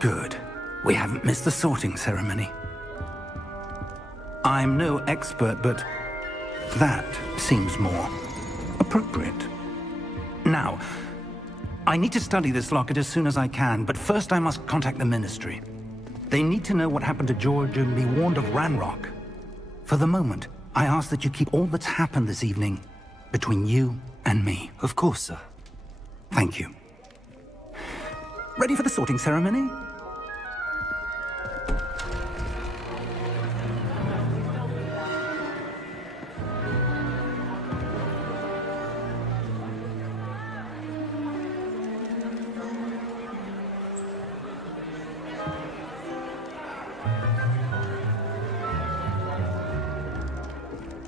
Good. We haven't missed the sorting ceremony. I'm no expert, but that seems more appropriate. Now, I need to study this locket as soon as I can, but first I must contact the Ministry. They need to know what happened to George and be warned of Ranrock. For the moment, I ask that you keep all that's happened this evening between you and me. Of course, sir. Thank you. Ready for the sorting ceremony?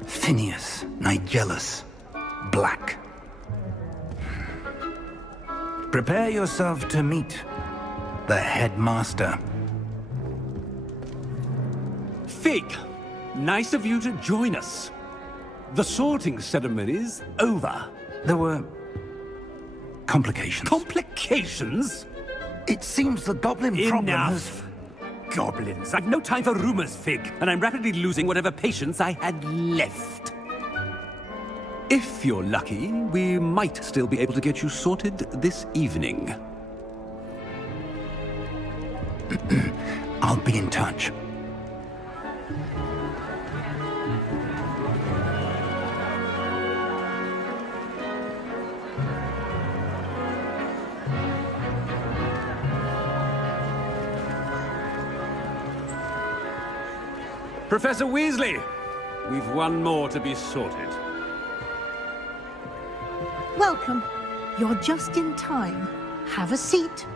Phineas, Nigellus, Black. Prepare yourself to meet the headmaster. Fig, nice of you to join us. The sorting ceremony's over. There were complications. Complications? It seems the goblin problem has... Enough! Goblins. I've no time for rumors, Fig, and I'm rapidly losing whatever patience I had left. If you're lucky, we might still be able to get you sorted this evening. I'll be in touch. Professor Weasley, we've one more to be sorted. Welcome. You're just in time. Have a seat.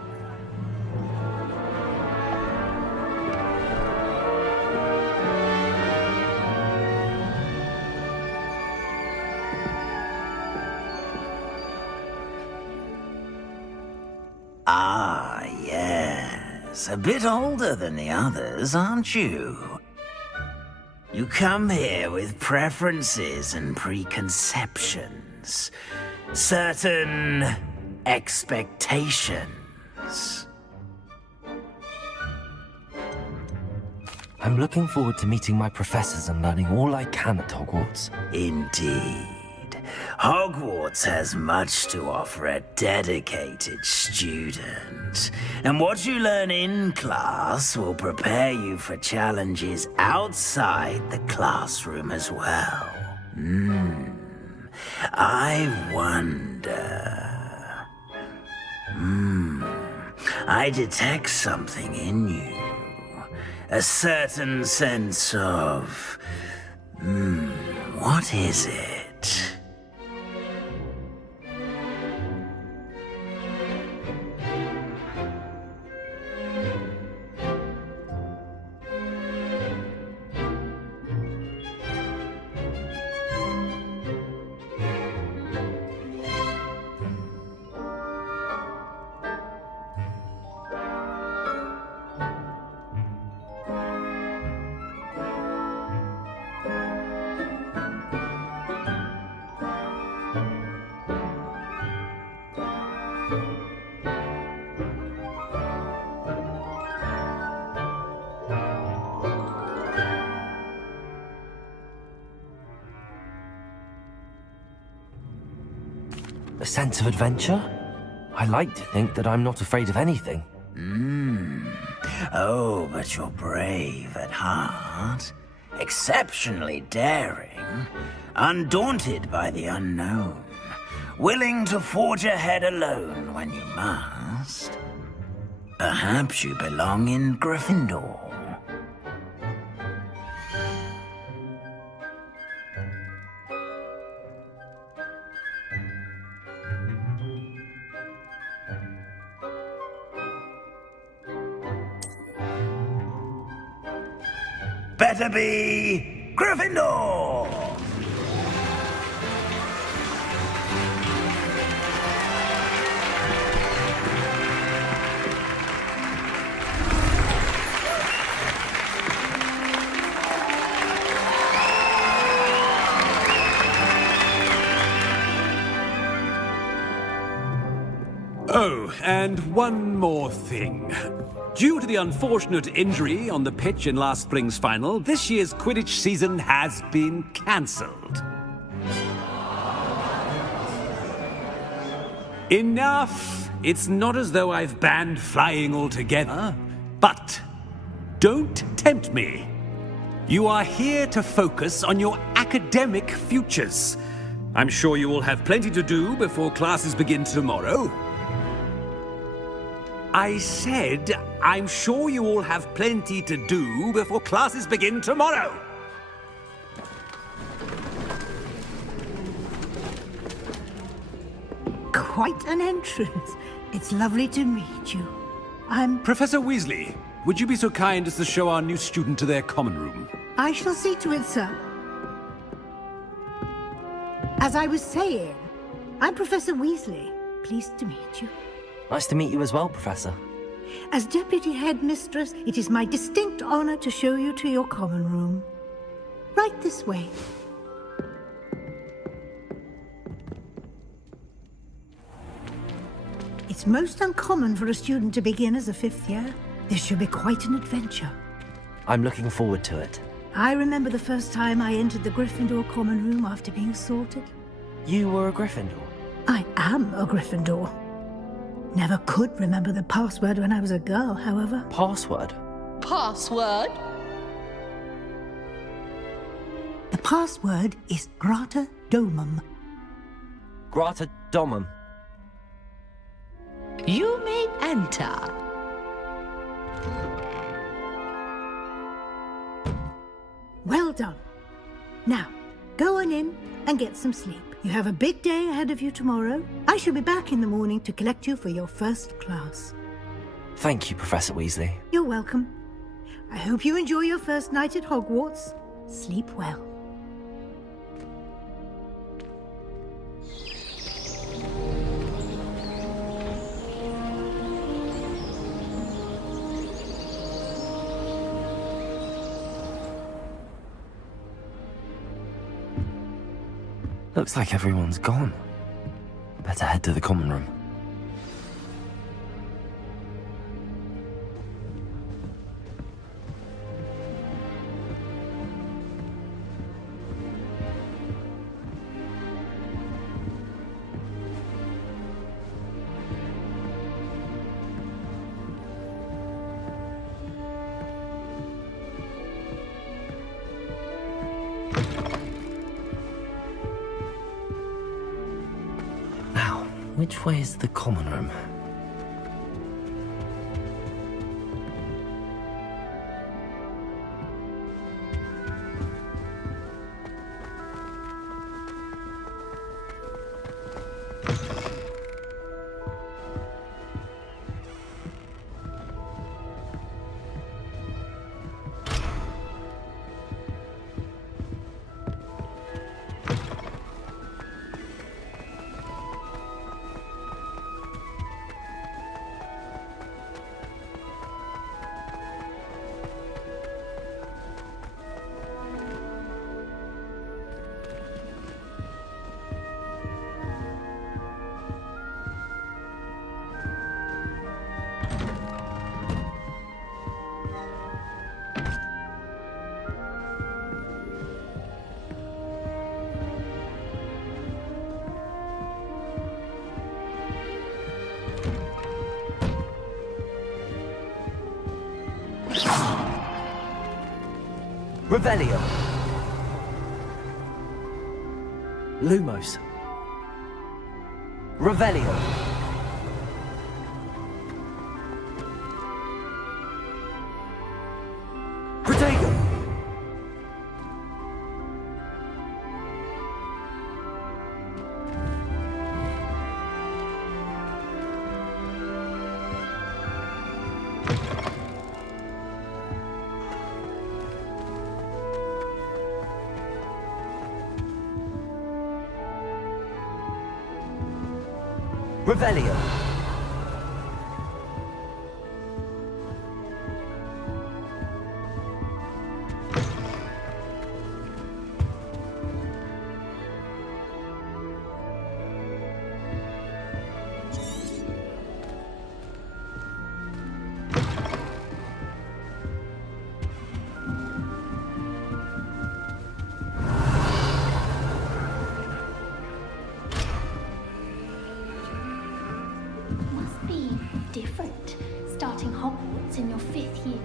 Ah, yes. A bit older than the others, aren't you? You come here with preferences and preconceptions. Certain expectations. I'm looking forward to meeting my professors and learning all I can at Hogwarts. Indeed. Hogwarts has much to offer a dedicated student. And what you learn in class will prepare you for challenges outside the classroom as well. I wonder... I detect something in you. A certain sense of... what is it? A sense of adventure? I like to think that I'm not afraid of anything. Oh, but you're brave at heart. Exceptionally daring. Undaunted by the unknown. Willing to forge ahead alone when you must. Perhaps you belong in Gryffindor. Better be Gryffindor! Oh, and one more thing. Due to the unfortunate injury on the pitch in last spring's final, this year's Quidditch season has been cancelled. Enough! It's not as though I've banned flying altogether, but don't tempt me. You are here to focus on your academic futures. I'm sure you will have plenty to do before classes begin tomorrow. I said, I'm sure you all have plenty to do before classes begin tomorrow. Quite an entrance. It's lovely to meet you. Professor Weasley, would you be so kind as to show our new student to their common room? I shall see to it, sir. As I was saying, I'm Professor Weasley. Pleased to meet you. Nice to meet you as well, Professor. As Deputy Headmistress, it is my distinct honor to show you to your common room. Right this way. It's most uncommon for a student to begin as a fifth year. This should be quite an adventure. I'm looking forward to it. I remember the first time I entered the Gryffindor common room after being sorted. You were a Gryffindor? I am a Gryffindor. Never could remember the password when I was a girl, however. Password? Password? The password is Grata Domum. Grata Domum. You may enter. Well done. Now, go on in and get some sleep. You have a big day ahead of you tomorrow. I shall be back in the morning to collect you for your first class. Thank you, Professor Weasley. You're welcome. I hope you enjoy your first night at Hogwarts. Sleep well. Looks like everyone's gone. Better head to the common room. Which way is the common room? Revelio. Lumos. Revelio. Protego. Revelio. Hogwarts in your 5th year.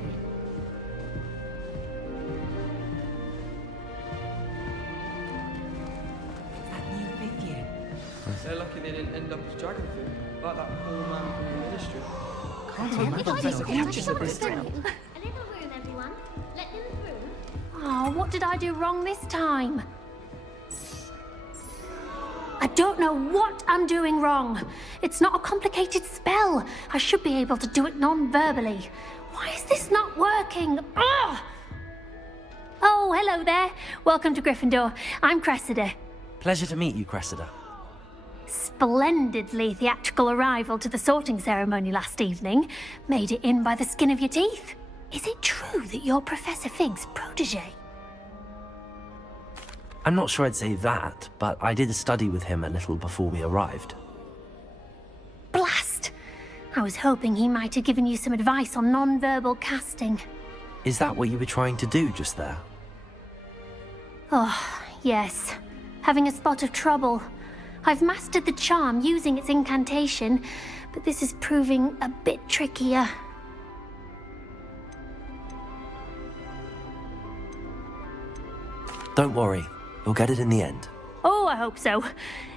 They're lucky they didn't end up as dragon food, like that poor man from the ministry. A little room, everyone. Let them through. Oh, what did I do wrong this time? I don't know what I'm doing wrong. It's not a complicated spell. I should be able to do it non-verbally. Why is this not working? Ugh! Oh, hello there. Welcome to Gryffindor. I'm Cressida. Pleasure to meet you, Cressida. Splendidly theatrical arrival to the sorting ceremony last evening. Made it in by the skin of your teeth. Is it true that you're Professor Fig's protege? I'm not sure I'd say that, but I did study with him a little before we arrived. Blast! I was hoping he might have given you some advice on non-verbal casting. Is that what you were trying to do just there? Oh, yes. Having a spot of trouble. I've mastered the charm using its incantation, but this is proving a bit trickier. Don't worry, you'll get it in the end. Oh, I hope so.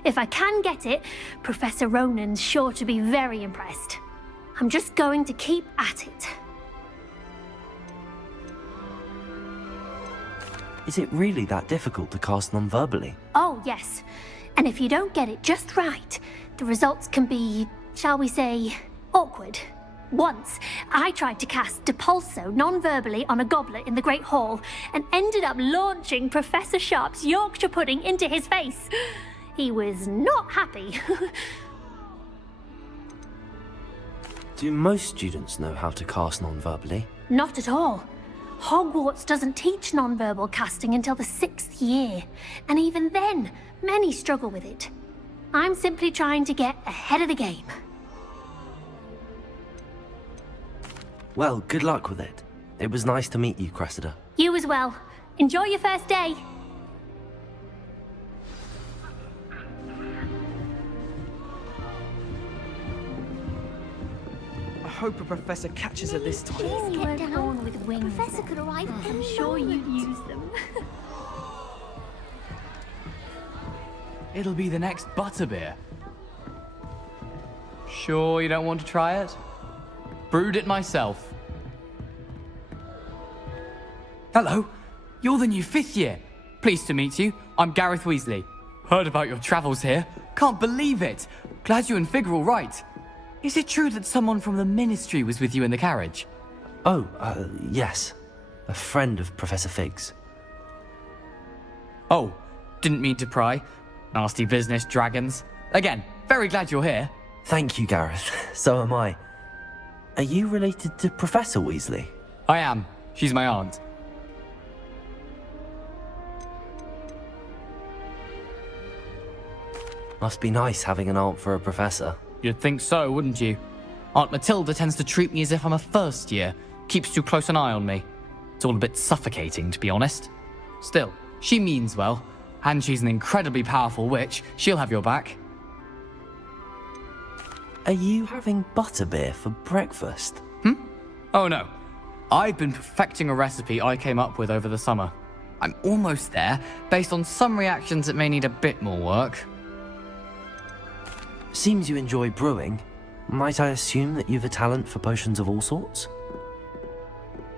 If I can get it, Professor Ronan's sure to be very impressed. I'm just going to keep at it. Is it really that difficult to cast non-verbally? Oh, yes. And if you don't get it just right, the results can be, shall we say, awkward. Once, I tried to cast Depulso non-verbally on a goblet in the Great Hall and ended up launching Professor Sharp's Yorkshire pudding into his face. He was not happy. Do most students know how to cast non-verbally? Not at all. Hogwarts doesn't teach non-verbal casting until the 6th year, and even then, many struggle with it. I'm simply trying to get ahead of the game. Well, good luck with it. It was nice to meet you, Cressida. You as well. Enjoy your first day. I hope a professor catches her this time. You were born with wings. Professor could arrive. I'm sure you'd use them. It'll be the next butterbeer. Sure you don't want to try it? Brewed it myself. Hello, you're the new 5th year. Pleased to meet you. I'm Gareth Weasley. Heard about your travels here. Can't believe it. Glad you and Fig are all right. Is it true that someone from the Ministry was with you in the carriage? Oh, yes. A friend of Professor Fig's. Oh, didn't mean to pry. Nasty business, dragons. Again, very glad you're here. Thank you, Gareth. So am I. Are you related to Professor Weasley? I am. She's my aunt. Must be nice having an aunt for a professor. You'd think so, wouldn't you? Aunt Matilda tends to treat me as if I'm a first year. Keeps too close an eye on me. It's all a bit suffocating, to be honest. Still, she means well. And she's an incredibly powerful witch. She'll have your back. Are you having butterbeer for breakfast? Oh no. I've been perfecting a recipe I came up with over the summer. I'm almost there, based on some reactions that may need a bit more work. Seems you enjoy brewing. Might I assume that you've a talent for potions of all sorts?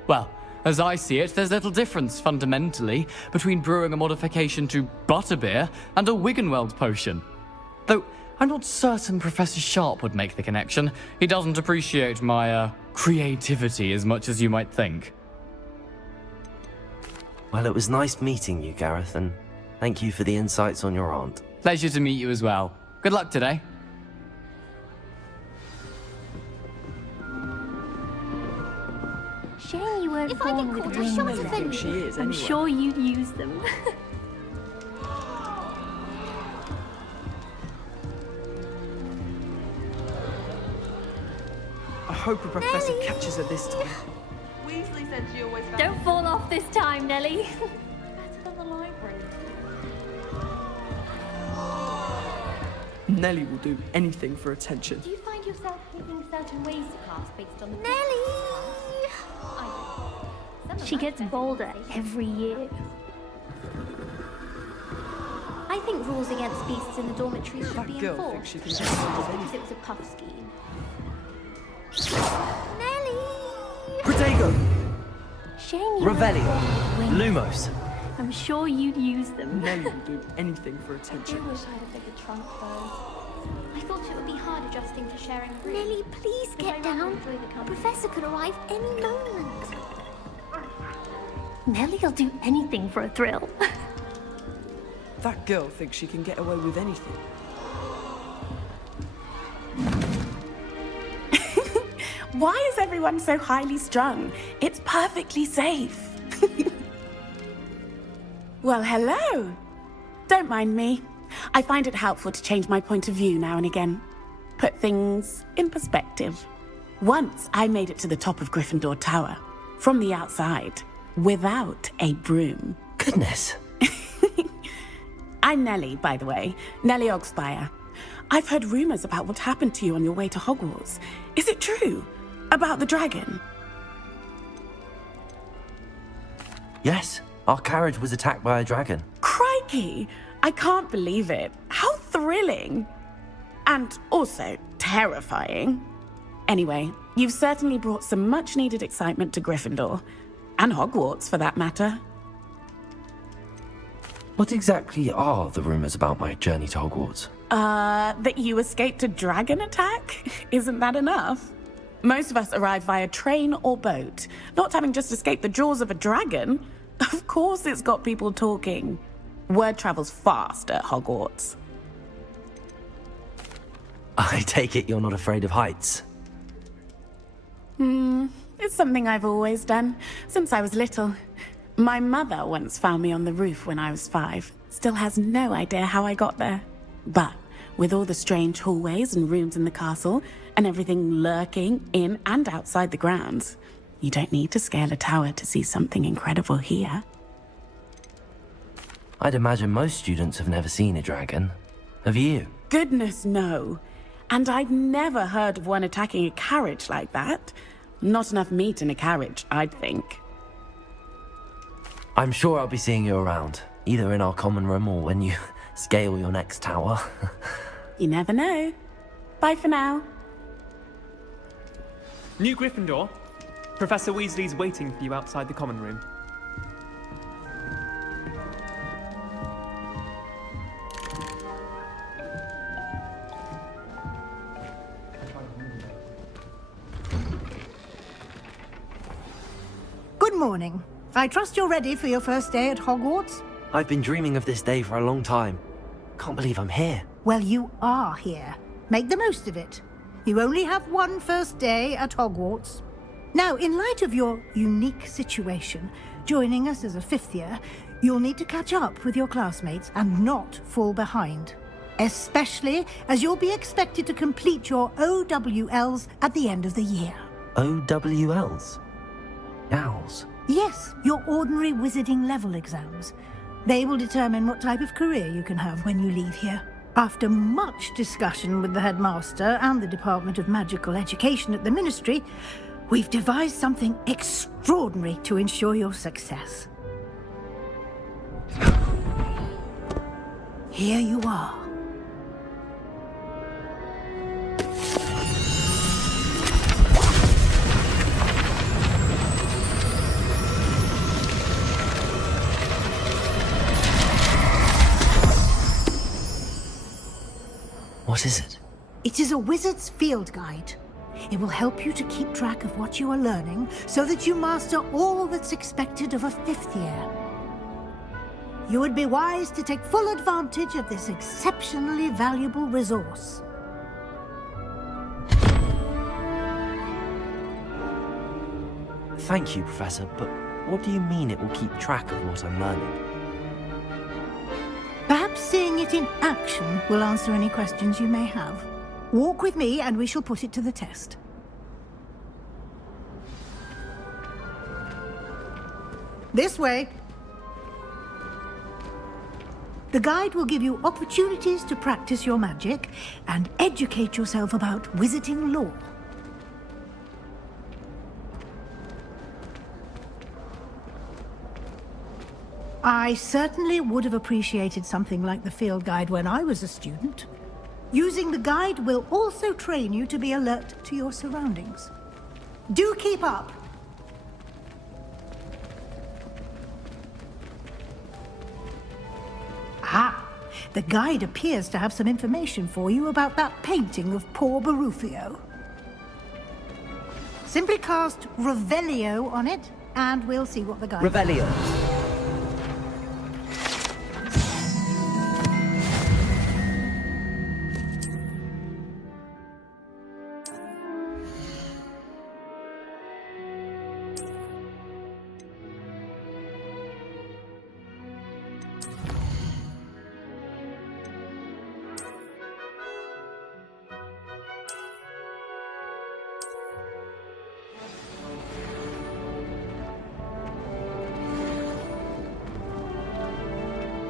Well, as I see it, there's little difference, fundamentally, between brewing a modification to butterbeer and a Wiggenweld potion. Though, I'm not certain Professor Sharp would make the connection. He doesn't appreciate my, creativity as much as you might think. Well, it was nice meeting you, Gareth, and thank you for the insights on your aunt. Pleasure to meet you as well. Good luck today. Shame you weren't If I born get with caught, wings. I'll show it to Finley. She is, I'm anyway. sure you'd use them. I hope a professor catches her this time. Weasley said she always found Don't fall off this time, Nellie. better than the library. Nellie will do anything for attention. Do you find find yourself picking certain ways to cast based on the Nelly! She gets bolder every year. I think rules against beasts in the dormitories should That be girl thinks enforced. she can get away with Because anything. it was a puff scheme. Nelly! Protego! Shame you Revelio! win. Lumos! I'm sure you'd use them. Nelly will do anything for I attention. do wish I had a bigger trunk, though. I thought it would be hard adjusting to sharing a room. Nelly, please But I get rather down. enjoy the A company. professor could arrive any moment. Nelly'll do anything for a thrill. That girl thinks she can get away with anything. Why is everyone so highly strung? It's perfectly safe. Well, hello. Don't mind me. I find it helpful to change my point of view now and again. Put things in perspective. Once I made it to the top of Gryffindor Tower, from the outside, without a broom. Goodness. I'm Nellie, by the way. Nellie Ogspire. I've heard rumors about what happened to you on your way to Hogwarts. Is it true? About the dragon? Yes, our carriage was attacked by a dragon. Crikey! I can't believe it. How thrilling! And also terrifying. Anyway, you've certainly brought some much-needed excitement to Gryffindor. And Hogwarts, for that matter. What exactly are the rumors about my journey to Hogwarts? That you escaped a dragon attack? Isn't that enough? Most of us arrive via train or boat, not having just escaped the jaws of a dragon. Of course it's got people talking. Word travels fast at Hogwarts. I take it you're not afraid of heights. It's something I've always done, since I was little. My mother once found me on the roof when I was 5. Still has no idea how I got there. But with all the strange hallways and rooms in the castle, and everything lurking in and outside the grounds, you don't need to scale a tower to see something incredible here. I'd imagine most students have never seen a dragon. Have you? Goodness, no. And I've never heard of one attacking a carriage like that. Not enough meat in a carriage, I'd think. I'm sure I'll be seeing you around, either in our common room or when you scale your next tower. You never know. Bye for now. New Gryffindor. Professor Weasley's waiting for you outside the common room. Good morning. I trust you're ready for your first day at Hogwarts? I've been dreaming of this day for a long time. Can't believe I'm here. Well, you are here. Make the most of it. You only have one first day at Hogwarts. Now, in light of your unique situation, joining us as a 5th year, you'll need to catch up with your classmates and not fall behind. Especially as you'll be expected to complete your OWLs at the end of the year. OWLs? Owls? Yes, your ordinary wizarding level exams. They will determine what type of career you can have when you leave here. After much discussion with the headmaster and the Department of Magical Education at the Ministry, we've devised something extraordinary to ensure your success. Here you are. What is it? It is a wizard's field guide. It will help you to keep track of what you are learning so that you master all that's expected of a 5th year. You would be wise to take full advantage of this exceptionally valuable resource. Thank you, Professor, but what do you mean it will keep track of what I'm learning? Perhaps seeing it in action will answer any questions you may have. Walk with me and we shall put it to the test. This way. The guide will give you opportunities to practice your magic and educate yourself about wizarding lore. I certainly would have appreciated something like the field guide when I was a student. Using the guide will also train you to be alert to your surroundings. Do keep up! Ah, the guide appears to have some information for you about that painting of poor Barufio. Simply cast Revelio on it, and we'll see what the guide... Revelio.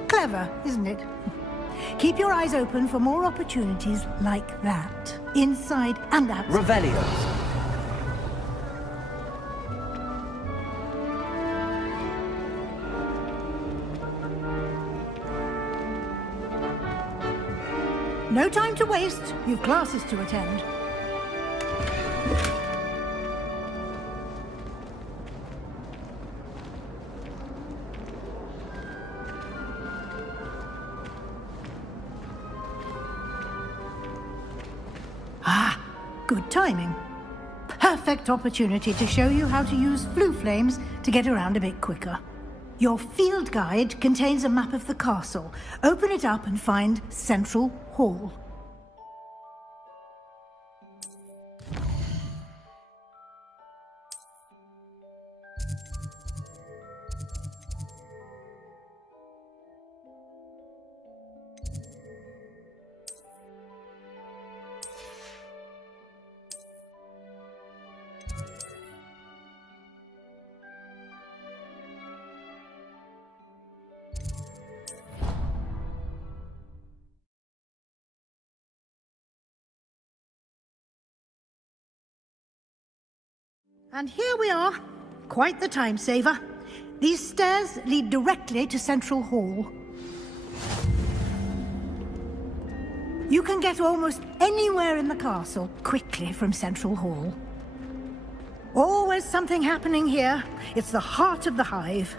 Clever, isn't it? Keep your eyes open for more opportunities like that, inside and outside. Revelio. No time to waste. You've classes to attend. Ah, good timing. Perfect opportunity to show you how to use flue flames to get around a bit quicker. Your field guide contains a map of the castle. Open it up and find Central Hall. And here we are. Quite the time saver. These stairs lead directly to Central Hall. You can get almost anywhere in the castle quickly from Central Hall. Always something happening here. It's the heart of the hive.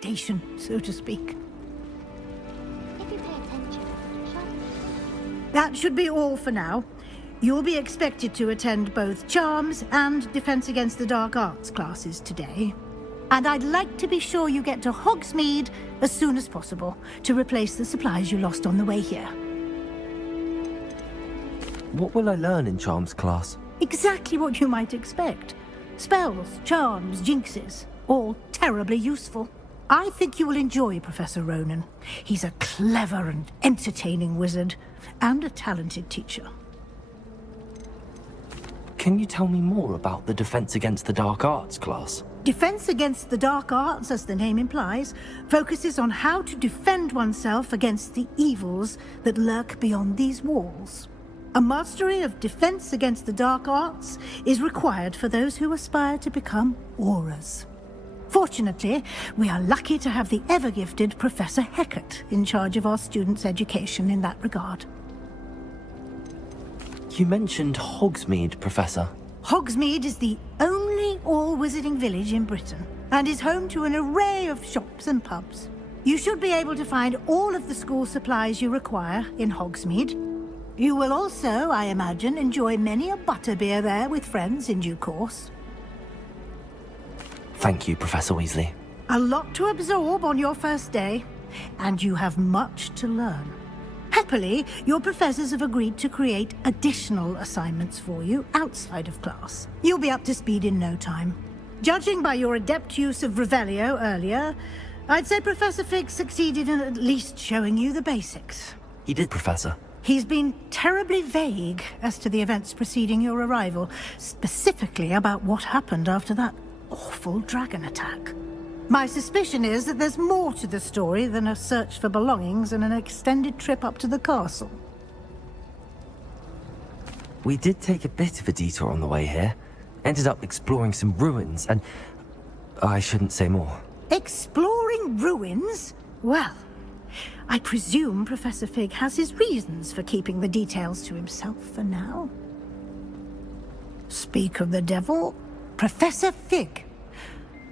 station, so to speak. If you pay attention, sharp. That should be all for now. You'll be expected to attend both Charms and Defense Against the Dark Arts classes today. And I'd like to be sure you get to Hogsmeade as soon as possible to replace the supplies you lost on the way here. What will I learn in Charms class? Exactly what you might expect. Spells, charms, jinxes, all terribly useful. I think you will enjoy Professor Ronan. He's a clever and entertaining wizard, and a talented teacher. Can you tell me more about the Defense Against the Dark Arts class? Defense Against the Dark Arts, as the name implies, focuses on how to defend oneself against the evils that lurk beyond these walls. A mastery of Defense Against the Dark Arts is required for those who aspire to become auras. Fortunately, we are lucky to have the ever-gifted Professor Hecat in charge of our students' education in that regard. You mentioned Hogsmeade, Professor. Hogsmeade is the only all-wizarding village in Britain, and is home to an array of shops and pubs. You should be able to find all of the school supplies you require in Hogsmeade. You will also, I imagine, enjoy many a butterbeer there with friends in due course. Thank you, Professor Weasley. A lot to absorb on your first day, and you have much to learn. Happily, your professors have agreed to create additional assignments for you outside of class. You'll be up to speed in no time. Judging by your adept use of Revelio earlier, I'd say Professor Fig succeeded in at least showing you the basics. He did, Professor. He's been terribly vague as to the events preceding your arrival, specifically about what happened after that awful dragon attack. My suspicion is that there's more to the story than a search for belongings and an extended trip up to the castle. We did take a bit of a detour on the way here. Ended up exploring some ruins and... I shouldn't say more. Exploring ruins? Well, I presume Professor Fig has his reasons for keeping the details to himself for now. Speak of the devil, Professor Fig.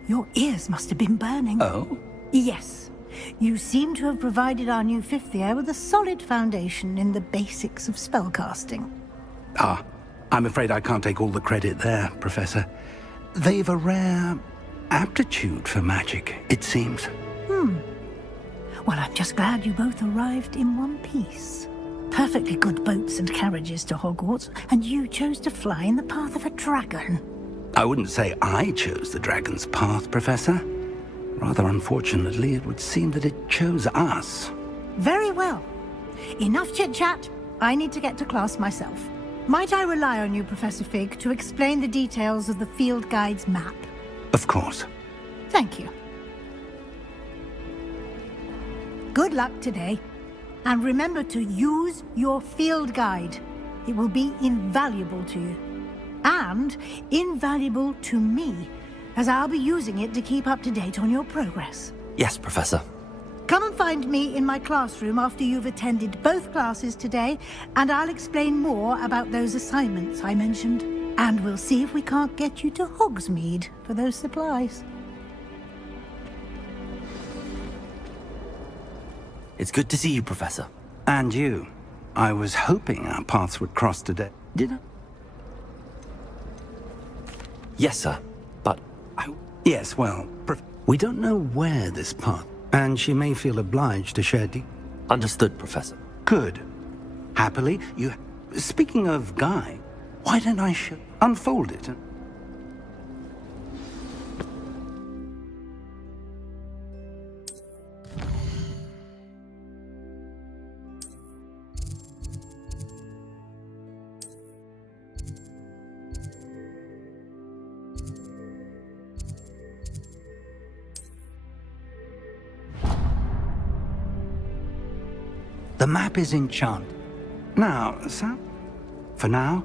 Your ears must have been burning. Oh? Yes. You seem to have provided our new fifth year with a solid foundation in the basics of spellcasting. Ah, I'm afraid I can't take all the credit there, Professor. They've a rare aptitude for magic, it seems. Well, I'm just glad you both arrived in one piece. Perfectly good boats and carriages to Hogwarts, and you chose to fly in the path of a dragon. I wouldn't say I chose the dragon's path, Professor. Rather unfortunately, it would seem that it chose us. Very well. Enough chit-chat. I need to get to class myself. Might I rely on you, Professor Fig, to explain the details of the field guide's map? Of course. Thank you. Good luck today. And remember to use your field guide. It will be invaluable to you. And invaluable to me, as I'll be using it to keep up to date on your progress. Yes, Professor. Come and find me in my classroom after you've attended both classes today, and I'll explain more about those assignments I mentioned. And we'll see if we can't get you to Hogsmeade for those supplies. It's good to see you, Professor. And you. I was hoping our paths would cross today. Did I? Yes, sir. But Yes, well, we don't know where this path, and she may feel obliged to share Understood, Professor. Good. Happily, you... Speaking of Guy, why don't I unfold it? The map is enchanted. Now, Sam, for now...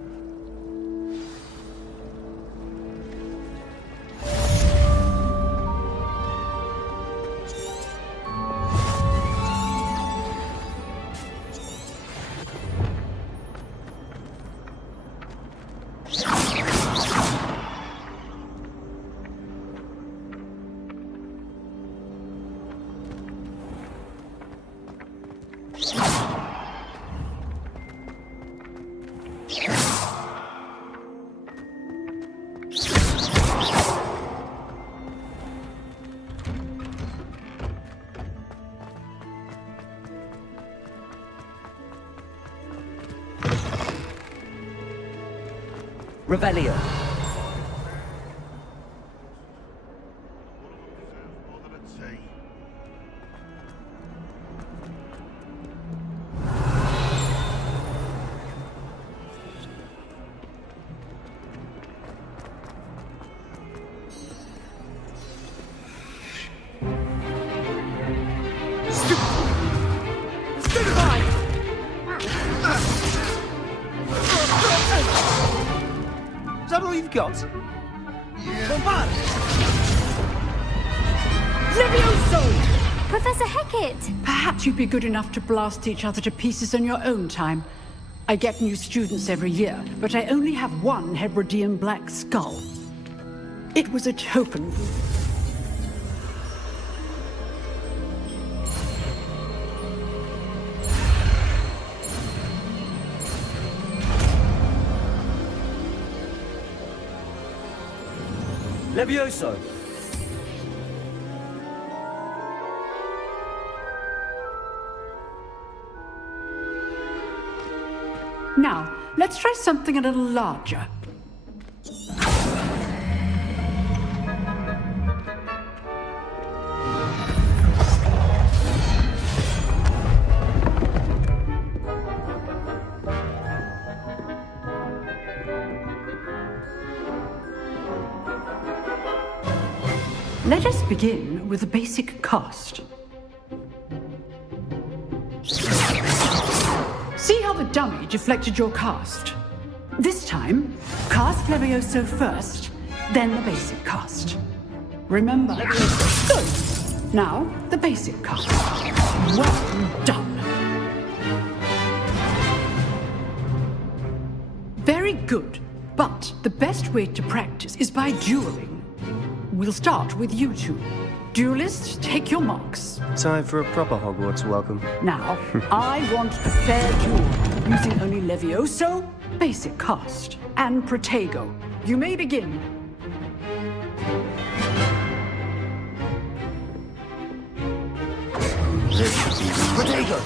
Revelio. Is that all you've got? Levioso! Professor Hecat! Perhaps you'd be good enough to blast each other to pieces in your own time. I get new students every year, but I only have one Hebridean black skull. It was a token. Levioso! Now, let's try something a little larger. Let us begin with the basic cast. See how the dummy deflected your cast? This time, cast Levioso first, then the basic cast. Remember? Good. Now, the basic cast. Well done. Very good. But the best way to practice is by dueling. We'll start with you two. Duelists, take your marks. Time for a proper Hogwarts welcome. Now, I want a fair duel, using only Levioso, basic cast, and Protego. You may begin. This should be easy. Protego!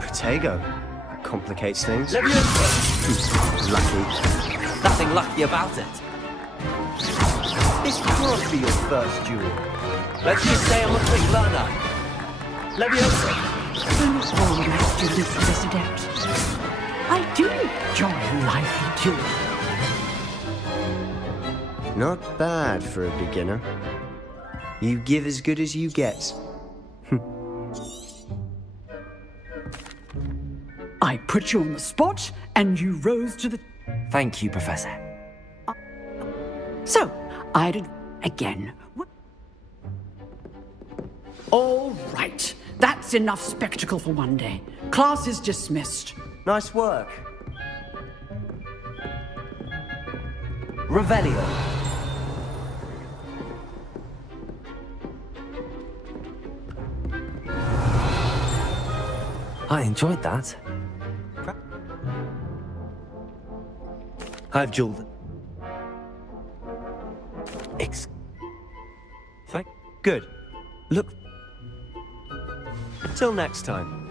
Protego? That complicates things. Levioso! Lucky. Nothing lucky about it. This can't be your first duel. Let's just say I'm a quick learner. Levioso! Don't all my students are this adept. I do enjoy lively dueling. Not bad for a beginner. You give as good as you get. I put you on the spot, and you rose to the... Thank you, Professor. So, I did again. All right. That's enough spectacle for one day. Class is dismissed. Nice work. Revelio. I enjoyed that. I've dueled it. Good. Look. Till next time.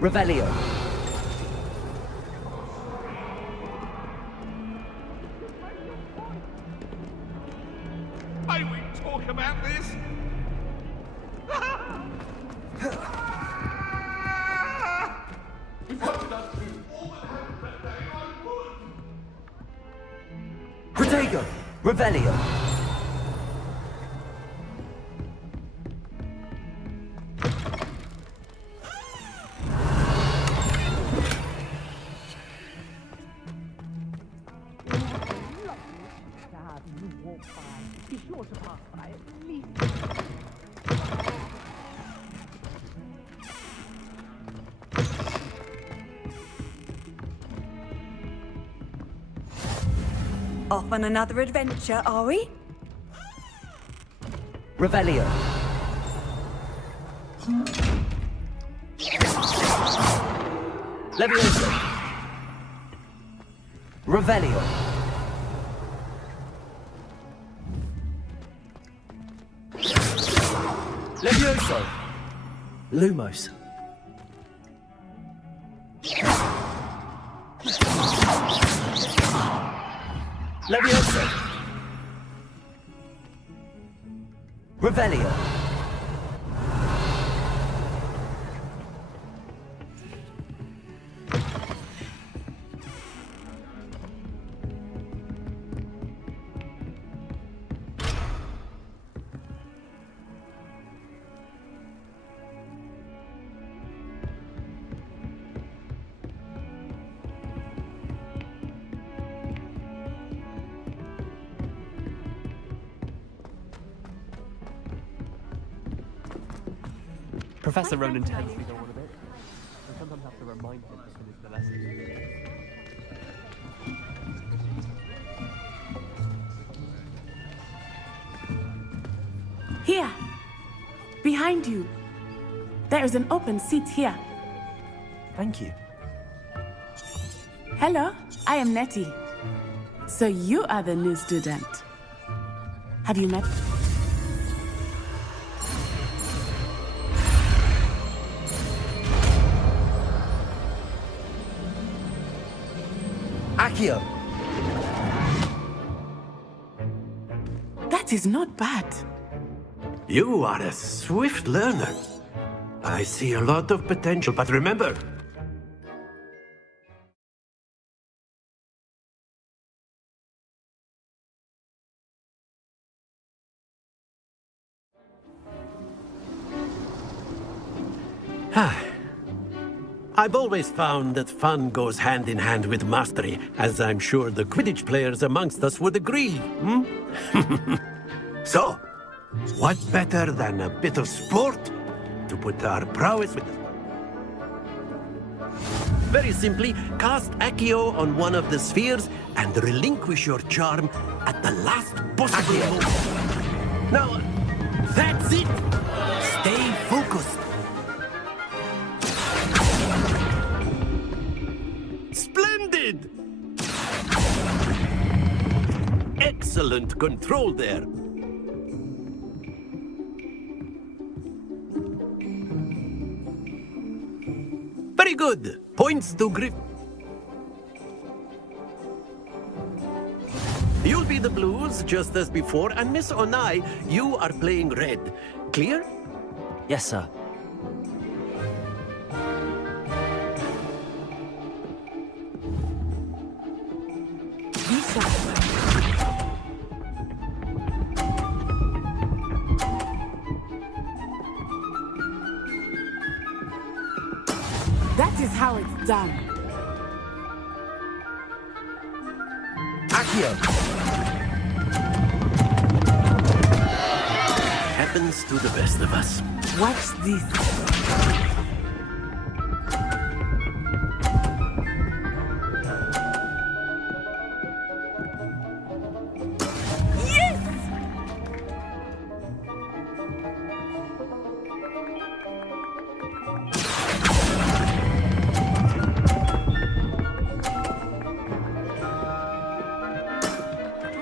Revelio. May we talk about this? If I could undo all that happened that day, I would. Protego. Revelio. Off on another adventure, are we? Revelio. Levioso. Revelio. Levioso. Lumos. Levioso. Revelio. Professor Ronan tends to go on a bit. I sometimes have to remind him to finish the lesson. Here! Behind you! There is an open seat here. Thank you. Hello, I am Nettie. So you are the new student. Have you met? Accio. That is not bad. You are a swift learner. I see a lot of potential, but remember, I've always found that fun goes hand in hand with mastery, as I'm sure the Quidditch players amongst us would agree, hmm? So, what better than a bit of sport to put our prowess with? Very simply, cast Accio on one of the spheres and relinquish your charm at the last possible moment. Now, that's it! Stay focused. Splendid! Excellent control there. Very good. Points to Griff. You'll be the blues, just as before, and Miss Onai, you are playing red. Clear? Yes, sir. That is how it's done. Accio. Happens to the best of us. Watch this.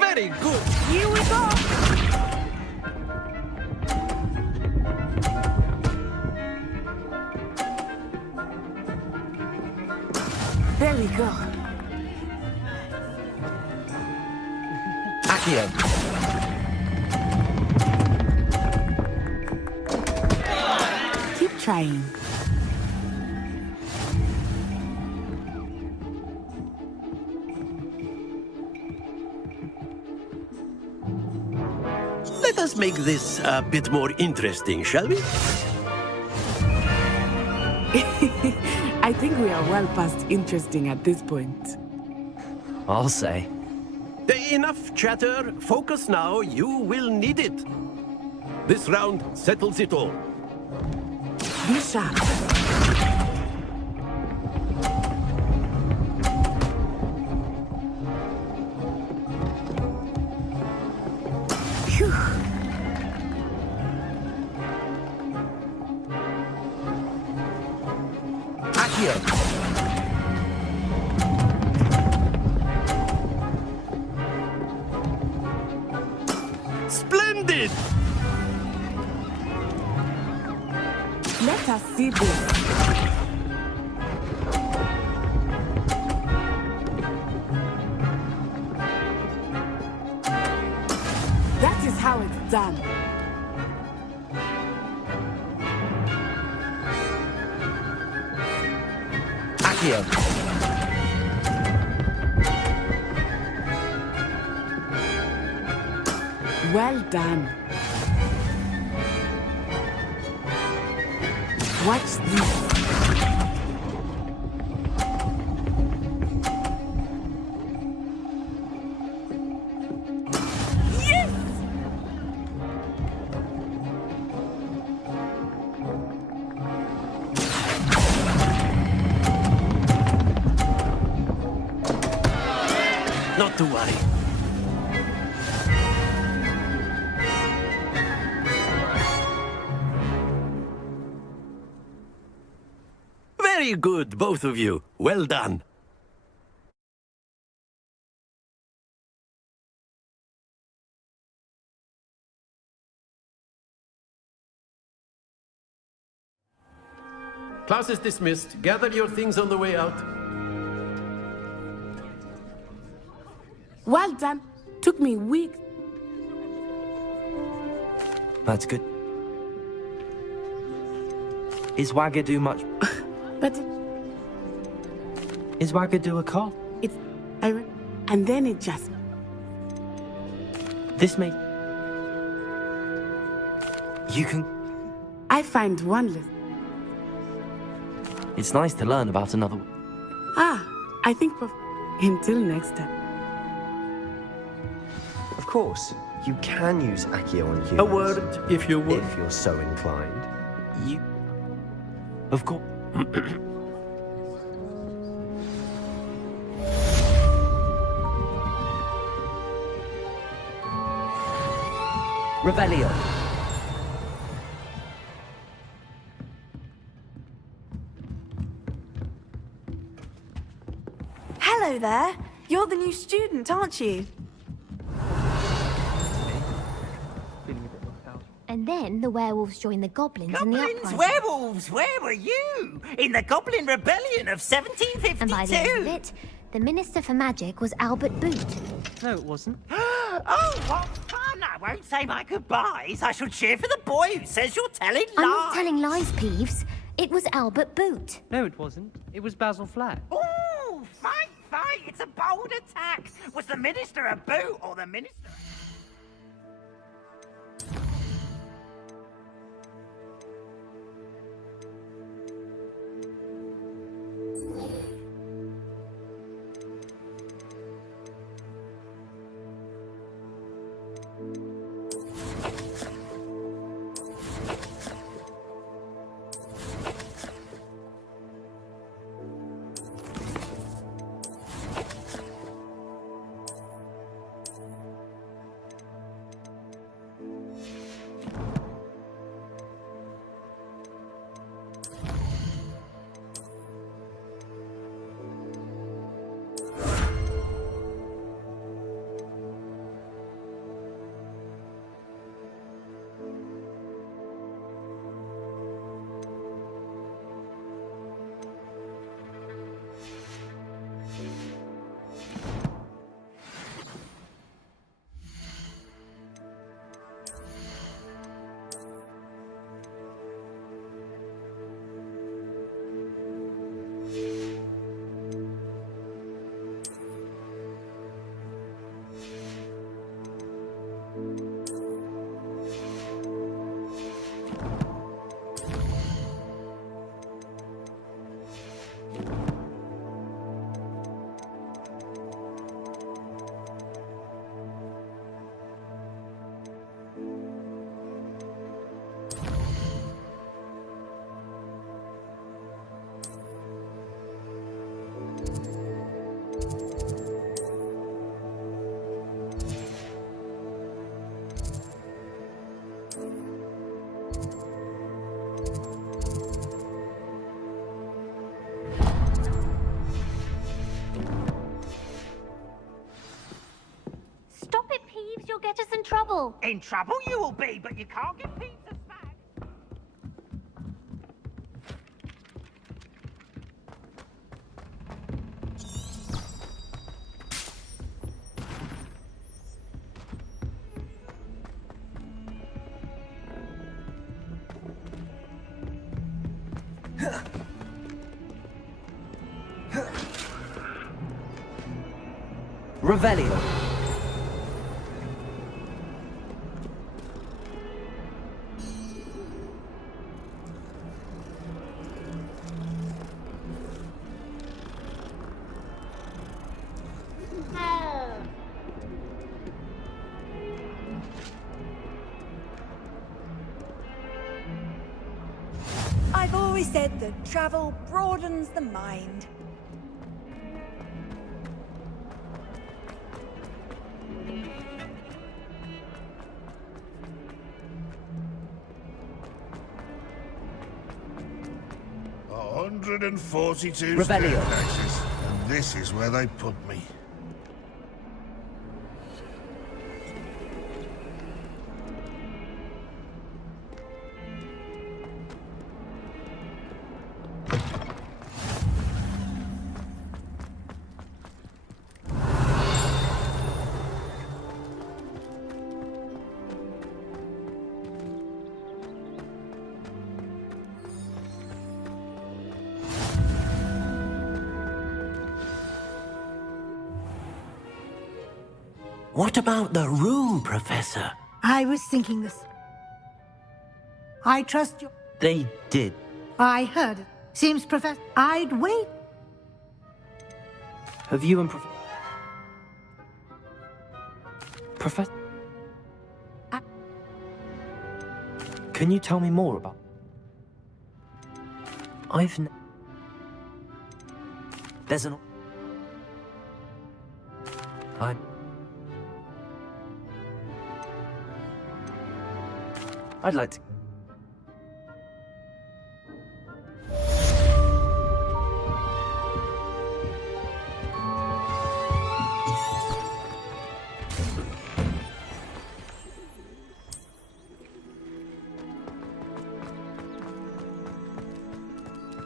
Very good. Here we go. There we go. Accio. Keep trying. Let us make this a bit more interesting, shall we? I think we are well past interesting at this point. I'll say. Enough chatter. Focus now. You will need it. This round settles it all. Be sharp. Accio! Splendid! Let us see this. That is how it's done. Accio! Well done. Watch this. Yes! Not to worry. Very good, both of you. Well done. Class is dismissed. Gather your things on the way out. Well done. Took me weeks. That's good. Is Wagadu much... But Is Wagadu a cop? it's... and then it just... This may... You can... I find wonders. It's nice to learn about another... I think... Until next time. Of course, you can use Accio on humans. A word, if you would. If you're so inclined. You... Of course... Rebellion. Hello there. You're the new student, aren't you? And then the werewolves joined the goblins in the Goblins, uprising. werewolves, where were you? In the Goblin Rebellion of 1752? And by the end of it, the Minister for Magic was Albert Boot. No, it wasn't. Oh, what fun! I won't say my goodbyes. I shall cheer for the boy who says you're telling lies. I'm not telling lies, Peeves. It was Albert Boot. No, it wasn't. It was Basil Flack. Oh, fight, fight! It's a bold attack. Was the Minister a boot or the Minister... trouble. In trouble you will be, but you can't get pizza back. Revelio. I've always said that travel broadens the mind. A 142 Revelio. staircases, and this is where they put me. What about the room, Professor? I was thinking this. I trust you. They did. I heard it. Seems, Professor, I'd wait. Have you and Professor? Can you tell me more about? There's an. I'd like to.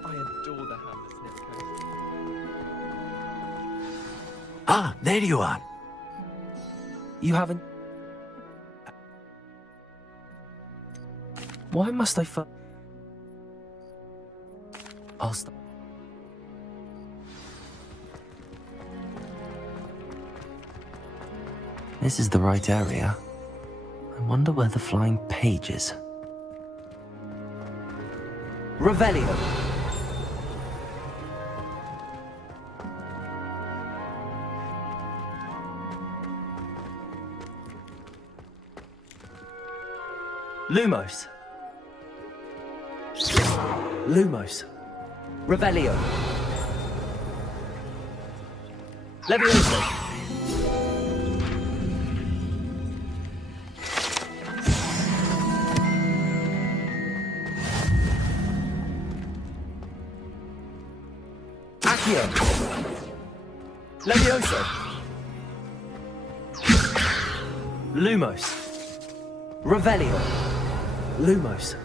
I adore the Hammersmith coast. Ah, there you are. You haven't. Why must I I'll stop. This is the right area. I wonder where the flying page is. Revelio. Lumos. Lumos. Revelio. Levioso. Accio. Levioso. Lumos. Revelio. Lumos.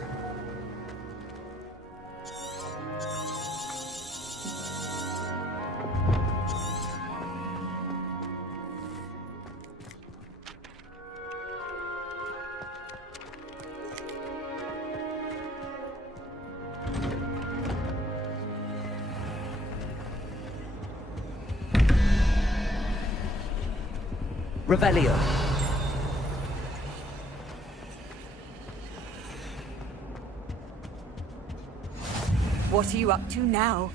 Revelio. What are you up to now?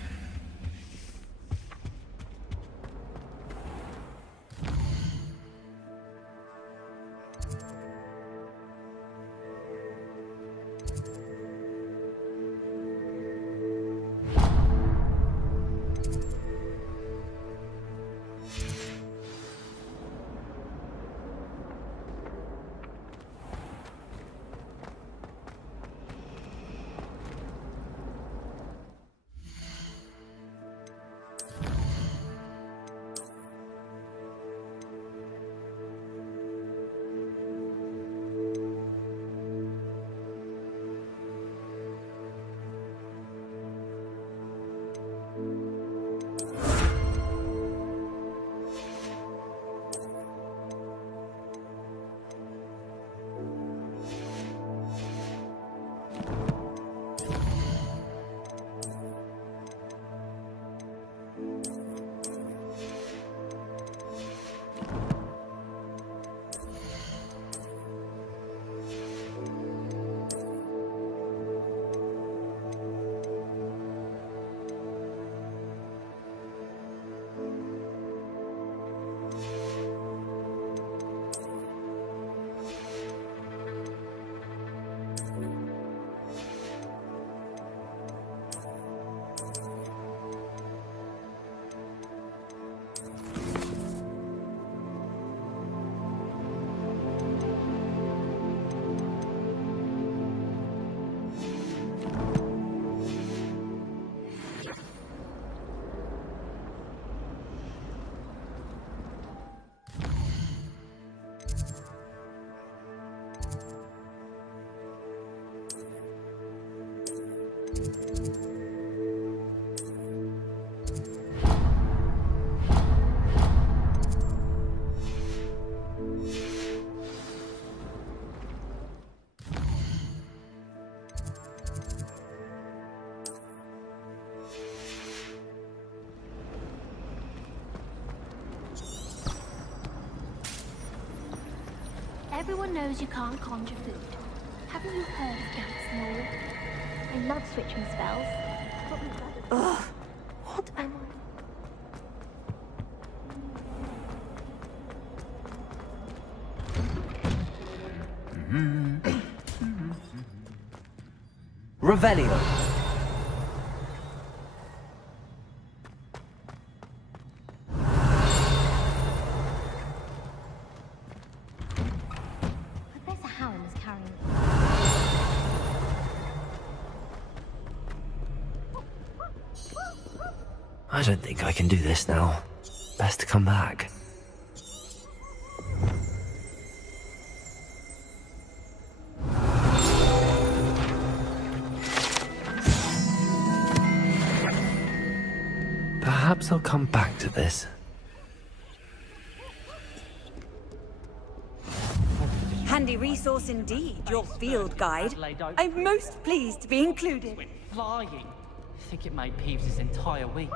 Everyone knows you can't conjure food. Haven't you heard of Gank's law? I love switching spells. Ugh. What am Revelio. Professor Howard is carrying. I don't think I can do this now. Best to come back. Perhaps I'll come back to this. Handy resource indeed, your field guide. I'm most pleased to be included. Flying. I think it made Peeves' entire week.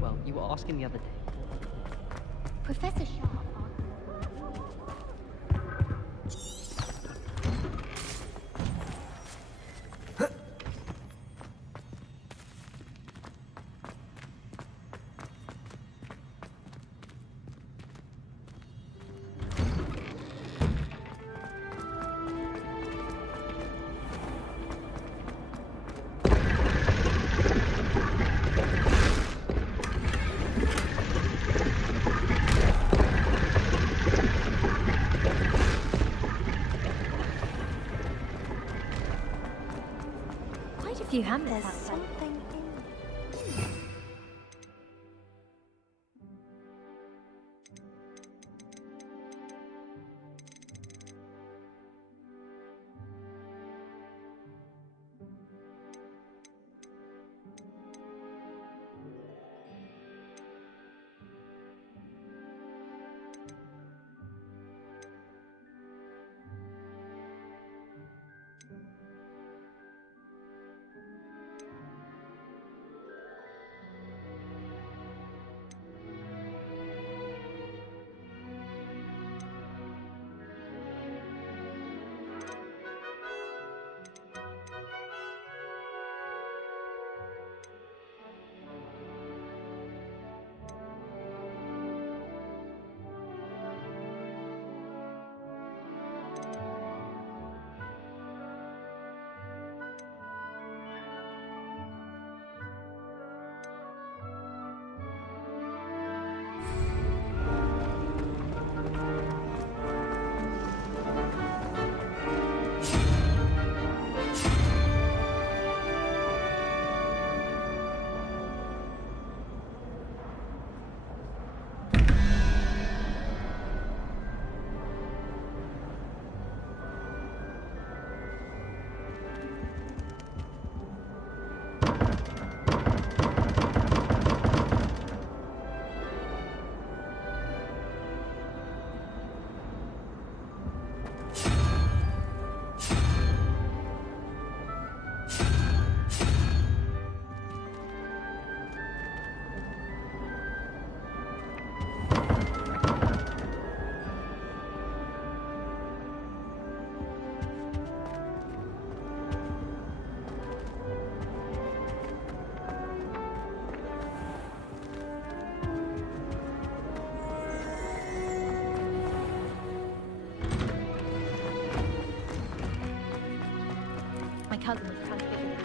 Well, you were asking the other day. Professor Sharp. Quite a few hammers outside. My cousin was transfigured into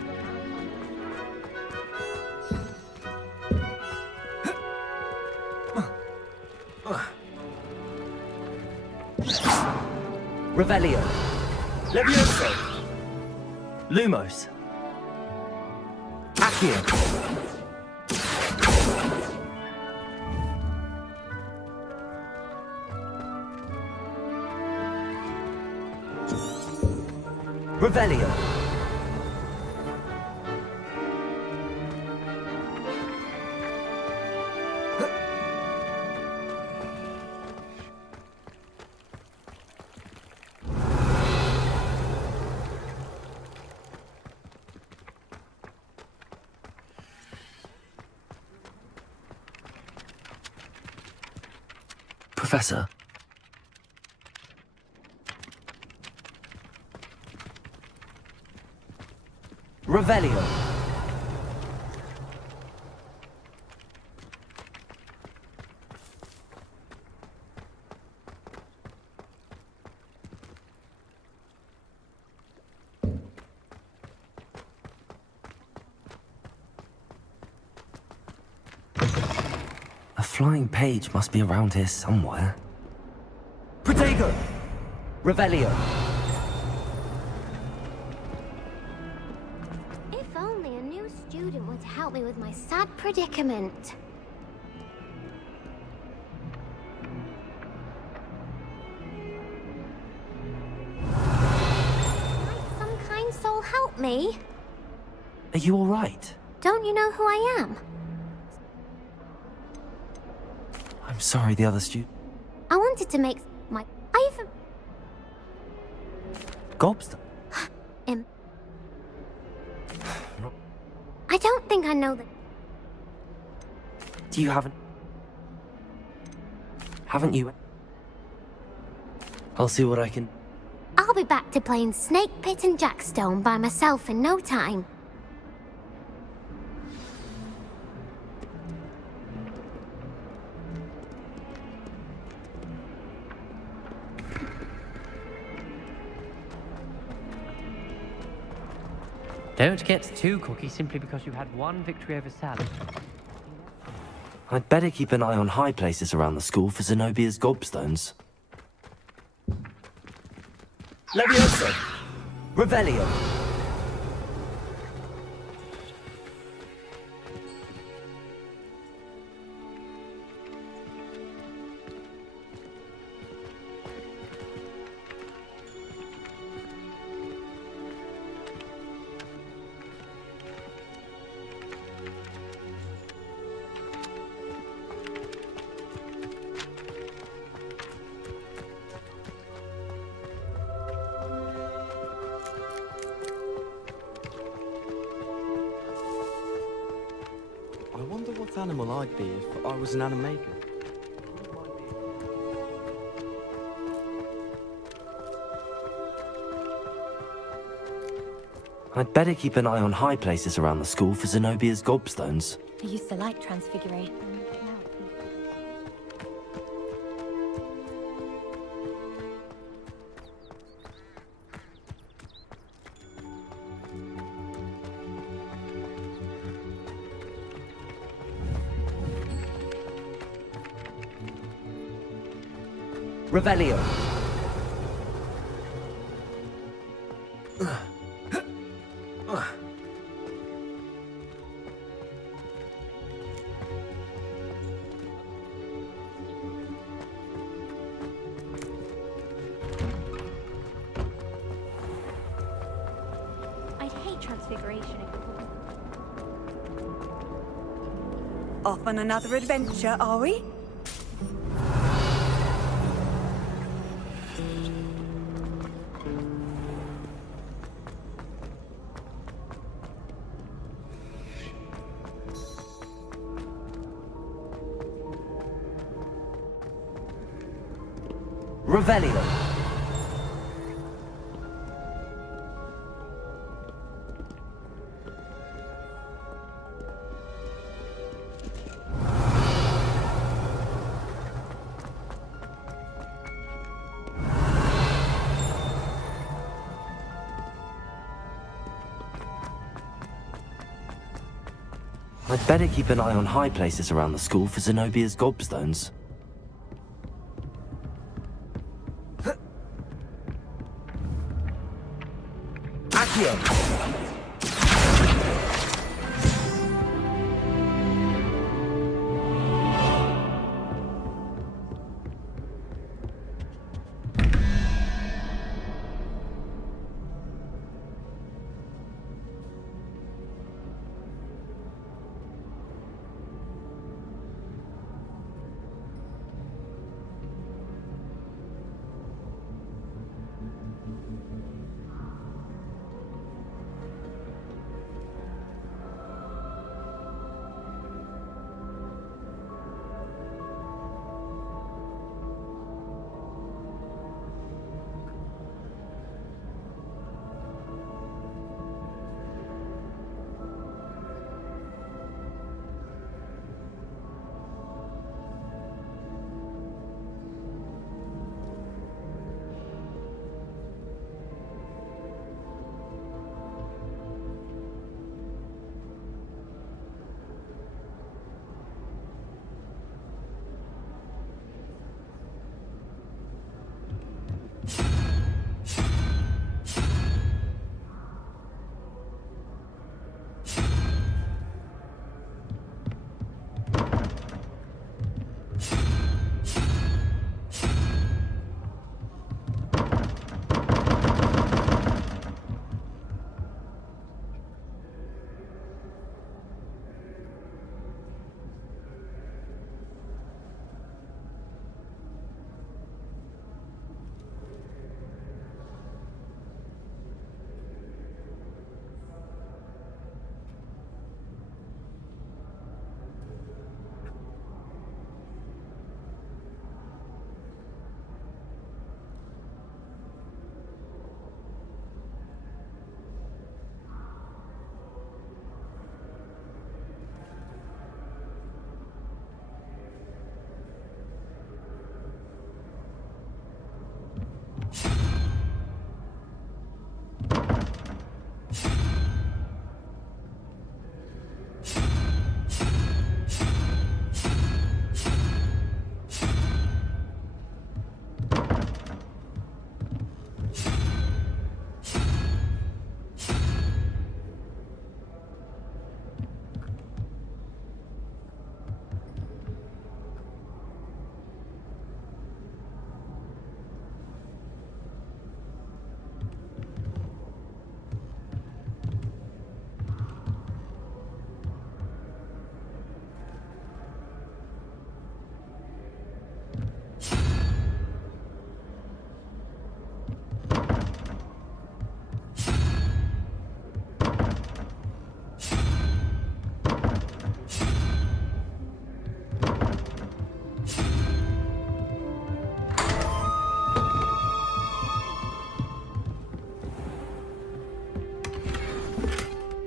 a Revelio. Levioso. Lumos. Accio. Revelio. Professor? Revelio. A flying page must be around here somewhere. Protego. Revelio. If only a new student were to help me with my sad predicament. Might some kind soul help me? Are you all right? Don't you know who I am? I'm sorry, the other student. I wanted to make my... Gobster? I don't think I know that... Do you haven't you? I'll see what I can... I'll be back to playing Snake Pit and Jackstone by myself in no time. Don't get too cocky simply because you had one victory over Sally. I'd better keep an eye on high places around the school for Zenobia's gobstones. Levioso. Revelio. I wonder what animal I'd be if I was an animaker. I'd better keep an eye on high places around the school for Zenobia's gobstones. I used to like transfiguration. Revelio. I'd hate transfiguration. Off on another adventure, are we? Revelio. I'd better keep an eye on high places around the school for Zenobia's gobstones.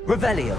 Revelio.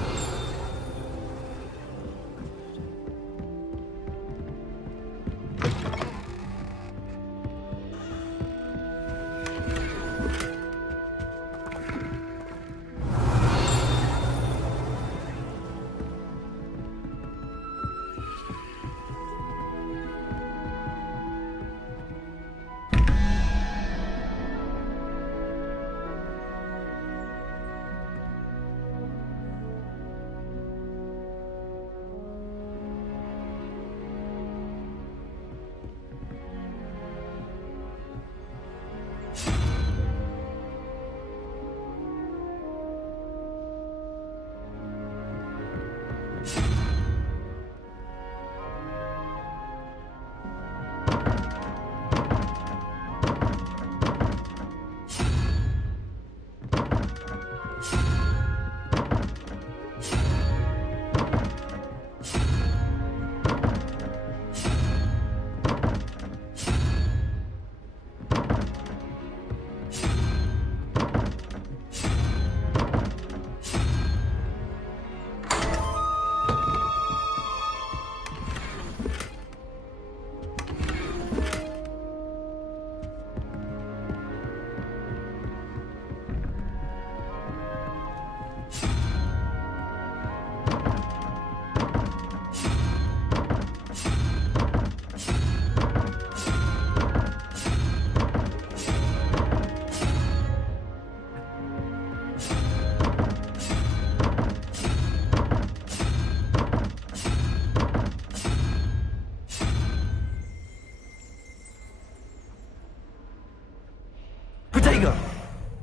Protego.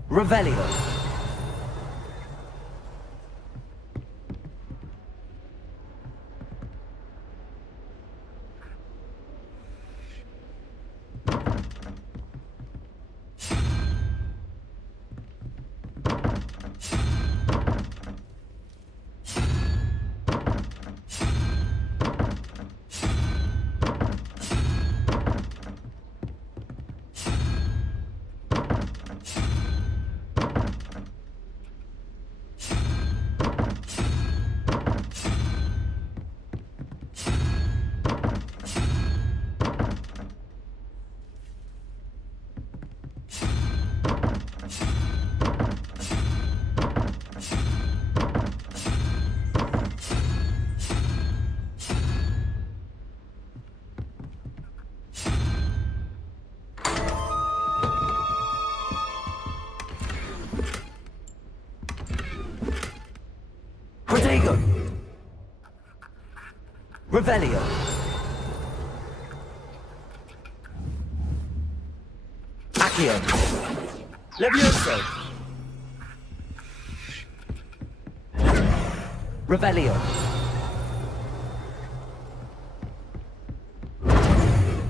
Revelio. Protego. Revelio. Accio. Levioso. Revelio.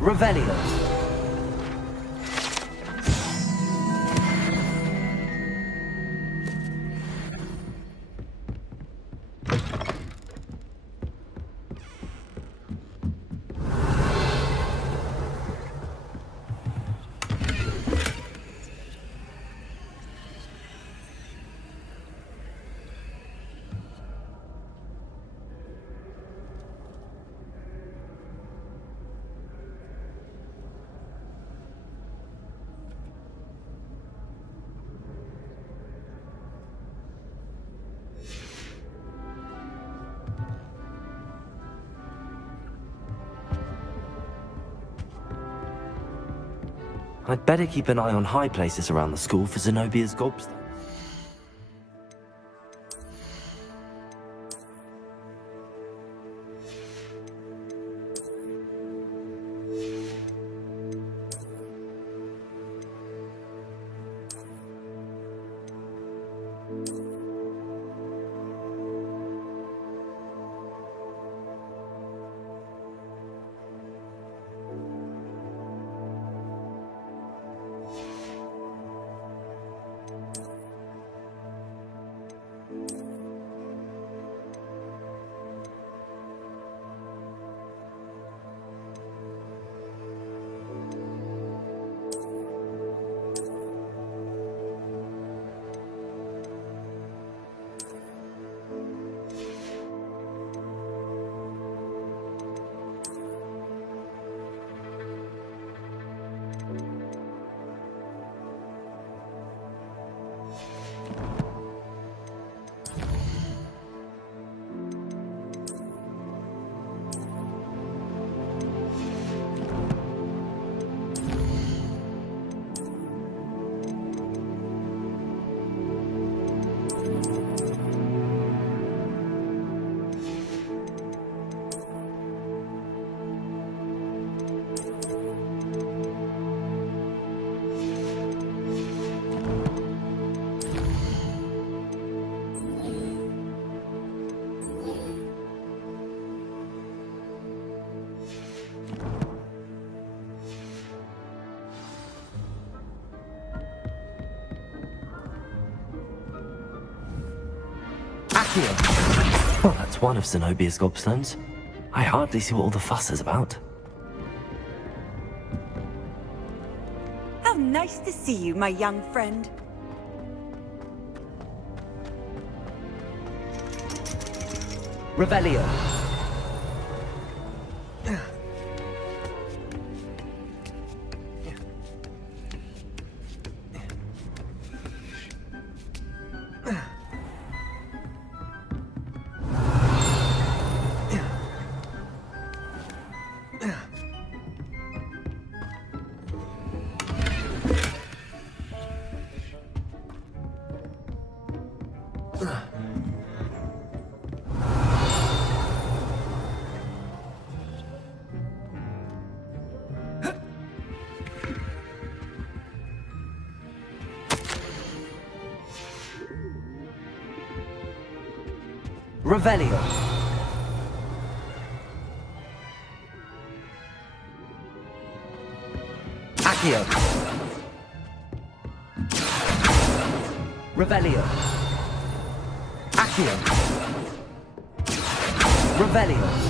Revelio. I'd better keep an eye on high places around the school for Zenobia's gobstones. Accio. Well, that's one of Zenobia's gobstones. I hardly see what all the fuss is about. How nice to see you, my young friend. Revelio. Revelio. Accio. Revelio. Accio. Revelio.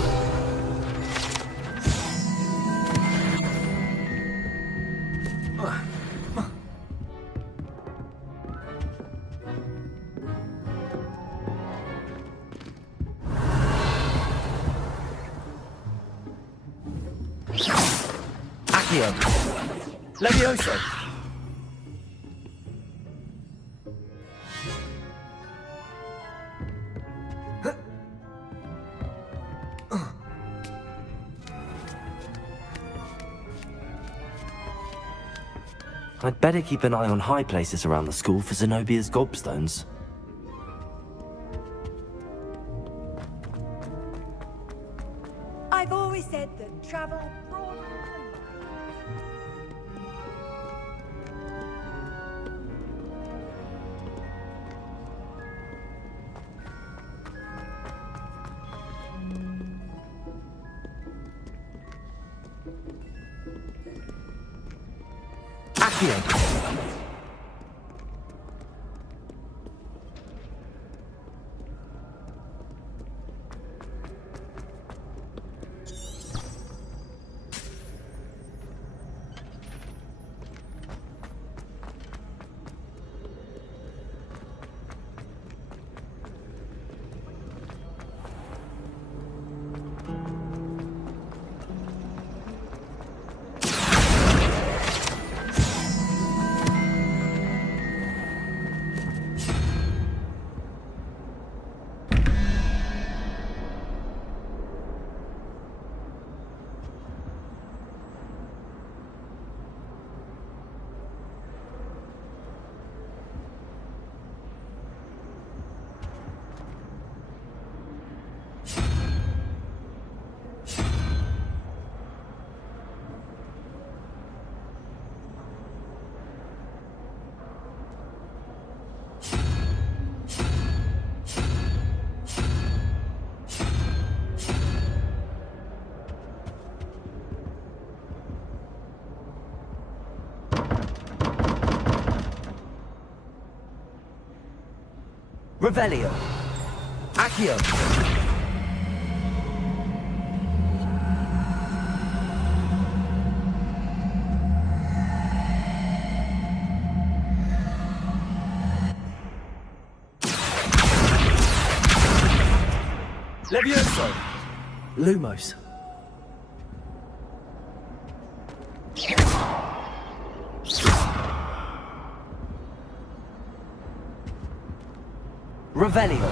Accio. Levioso. I'd better keep an eye on high places around the school for Zenobia's gobstones. I've always said that travel broadens Accio. Revelio. Accio. Levioso. Lumos. Revelio.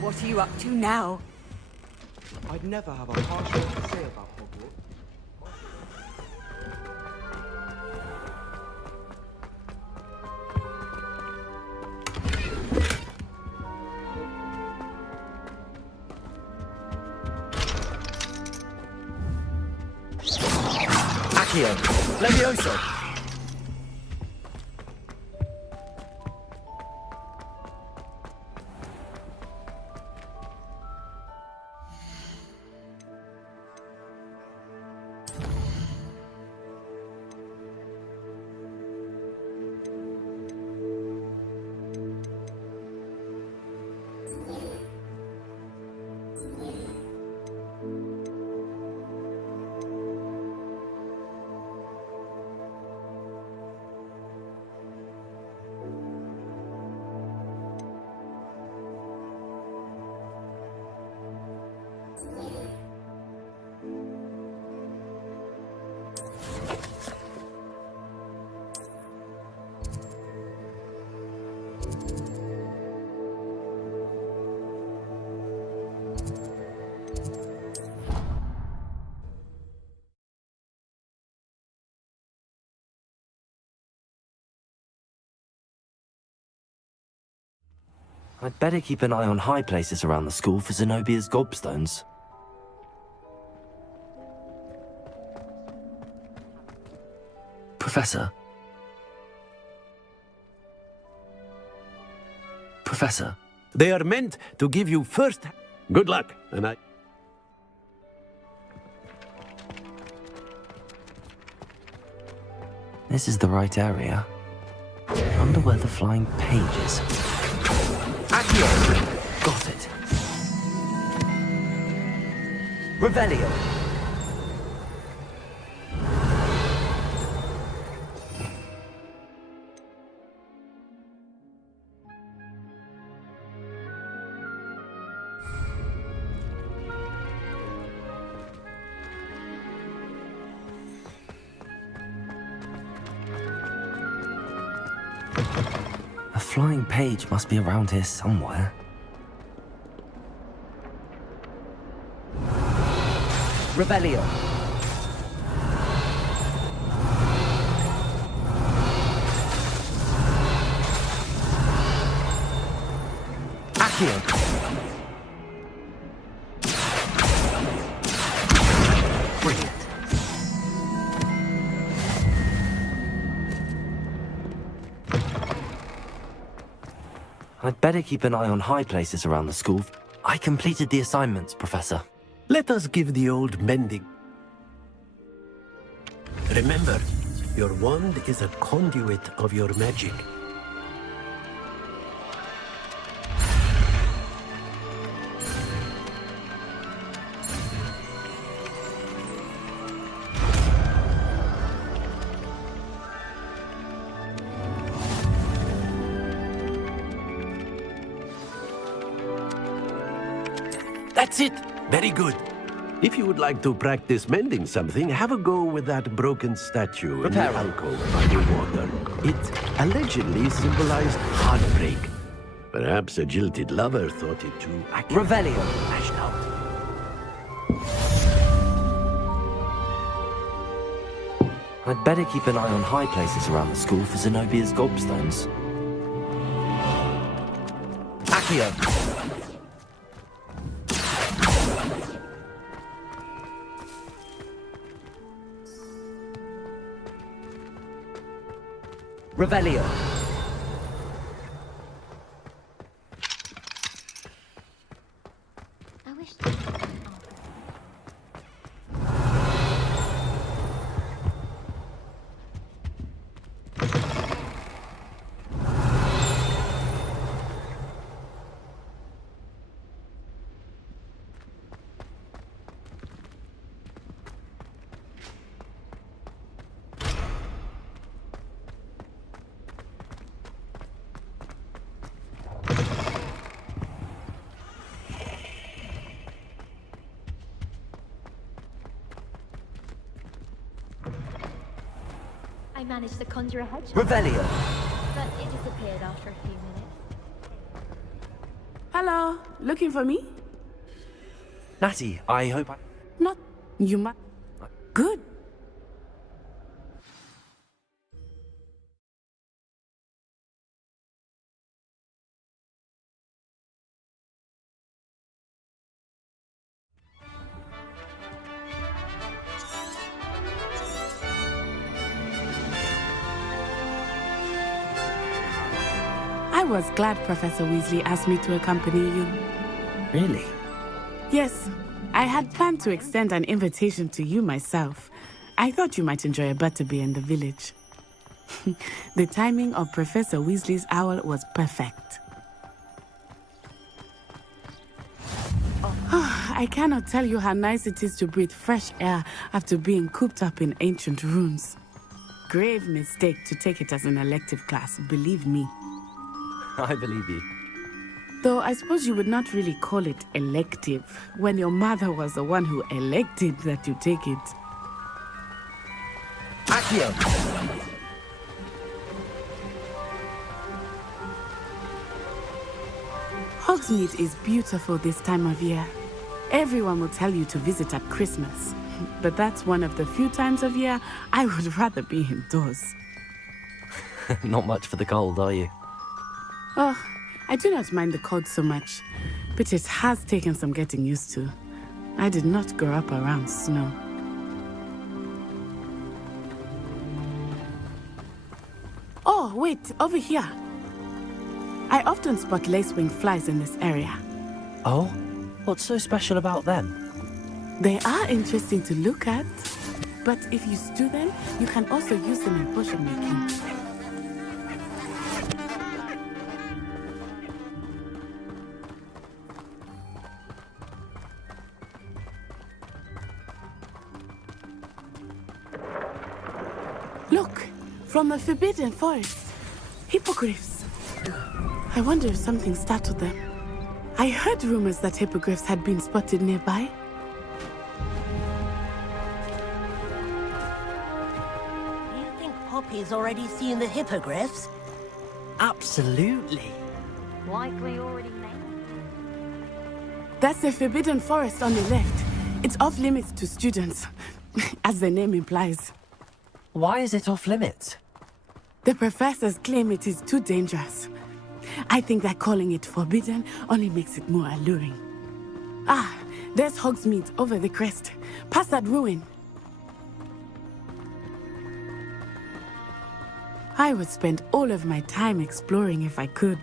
What are you up to now? I'd never have a harsh word to say about Hogwarts. Accio. Levioso. I'd better keep an eye on high places around the school for Zenobia's gobstones. Professor? Professor? They are meant to give you first... Good luck, and I... This is the right area. I wonder where the flying page is. Accio! Got it. Revelio! A flying page must be around here somewhere. Revelio. Accio. Brilliant. I'd better keep an eye on high places around the school. I completed the assignments, Professor. Let us give the old mending. Remember, your wand is a conduit of your magic. That's it! Very good. If you would like to practice mending something, have a go with that broken statue in the alcove by the water. It allegedly symbolized heartbreak. Perhaps a jilted lover thought it too accurate. Revelio. Lashed out. I'd better keep an eye on high places around the school for Zenobia's gobstones. Accio. Revelio. I wish. I managed to conjure a hedgehog. Revelio. But it disappeared after a few minutes. Hello, looking for me? Natty, I hope I... Not you, Good. I was glad Professor Weasley asked me to accompany you. Really? Yes, I had planned to extend an invitation to you myself. I thought you might enjoy a butterbeer in the village. The timing of Professor Weasley's owl was perfect. I cannot tell you how nice it is to breathe fresh air after being cooped up in ancient ruins. Grave mistake to take it as an elective class, believe me. I believe you. Though I suppose you would not really call it elective when your mother was the one who elected that you take it. Accio! Hogsmeade is beautiful this time of year. Everyone will tell you to visit at Christmas. But that's one of the few times of year I would rather be indoors. Not much for the cold, are you? Oh, I do not mind the cold so much, but it has taken some getting used to. I did not grow up around snow. Oh, wait, over here. I often spot lacewing flies in this area. Oh? What's so special about them? They are interesting to look at, but if you stew them, you can also use them in potion making. Look, from the Forbidden Forest. Hippogriffs. I wonder if something startled them. I heard rumors that hippogriffs had been spotted nearby. You think Poppy's already seen the hippogriffs? Absolutely. Likely already named. That's the Forbidden Forest on the left. It's off limits to students, as the name implies. Why is it off limits? The professors claim it is too dangerous. I think that calling it forbidden only makes it more alluring. Ah, there's Hogsmeade over the crest. Past that ruin. I would spend all of my time exploring if I could.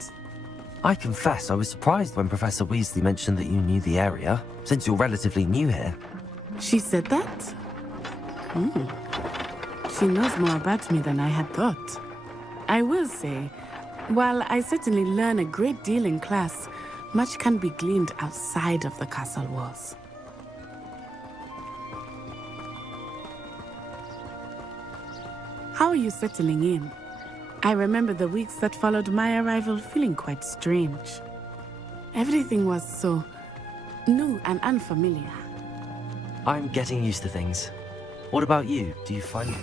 I confess I was surprised when Professor Weasley mentioned that you knew the area, since you're relatively new here. She said that? She knows more about me than I had thought. I will say, while I certainly learn a great deal in class, much can be gleaned outside of the castle walls. How are you settling in? I remember the weeks that followed my arrival feeling quite strange. Everything was so new and unfamiliar. I'm getting used to things. What about you? Do you find...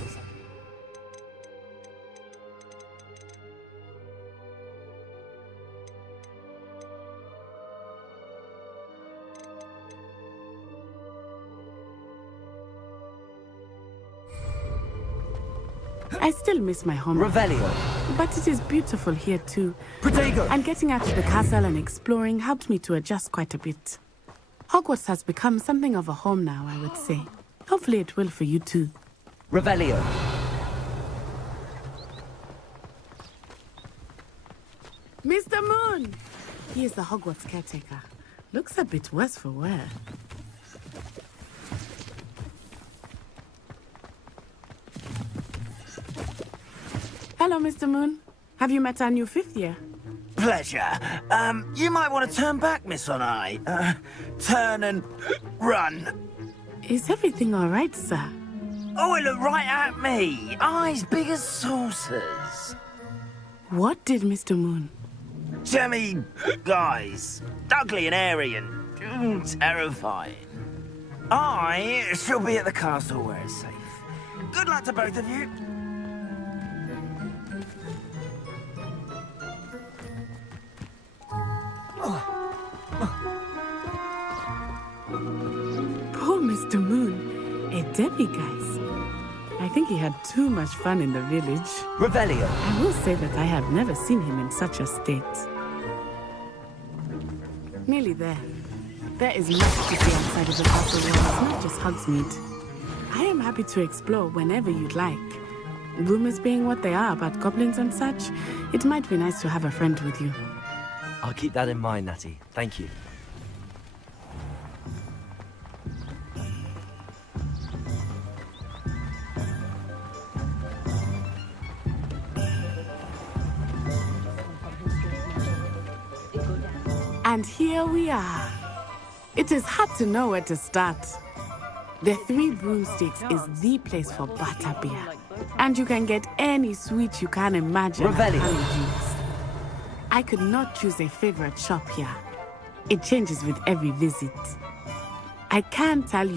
I still miss my home. Revelio. But it is beautiful here too. Protego. And getting out to the castle and exploring helped me to adjust quite a bit. Hogwarts has become something of a home now, I would say. Hopefully it will for you too. Revelio. Mr. Moon! He is the Hogwarts caretaker. Looks a bit worse for wear. Hello, Mr. Moon. Have you met our new fifth year? Pleasure. You might want to turn back, Miss Onai. Turn and run. Is everything all right, sir? Oh, it looked right at me. Eyes big as saucers. What did Mr. Moon? Jemmy guys. Ugly and airy and terrifying. I shall be at the castle where it's safe. Good luck to both of you. Poor Mr. Moon, a demiguise. I think he had too much fun in the village. Revelio. I will say that I have never seen him in such a state. Nearly there. There is much to see outside of the castle walls, not just Hogsmeade. I am happy to explore whenever you'd like. Rumors being what they are about goblins and such, it might be nice to have a friend with you. I'll keep that in mind, Natty. Thank you. And here we are. It is hard to know where to start. The Three Broomsticks is the place for butterbeer. And you can get any sweet you can imagine. Revelio. I could not choose a favorite shop here. It changes with every visit. I can't tell you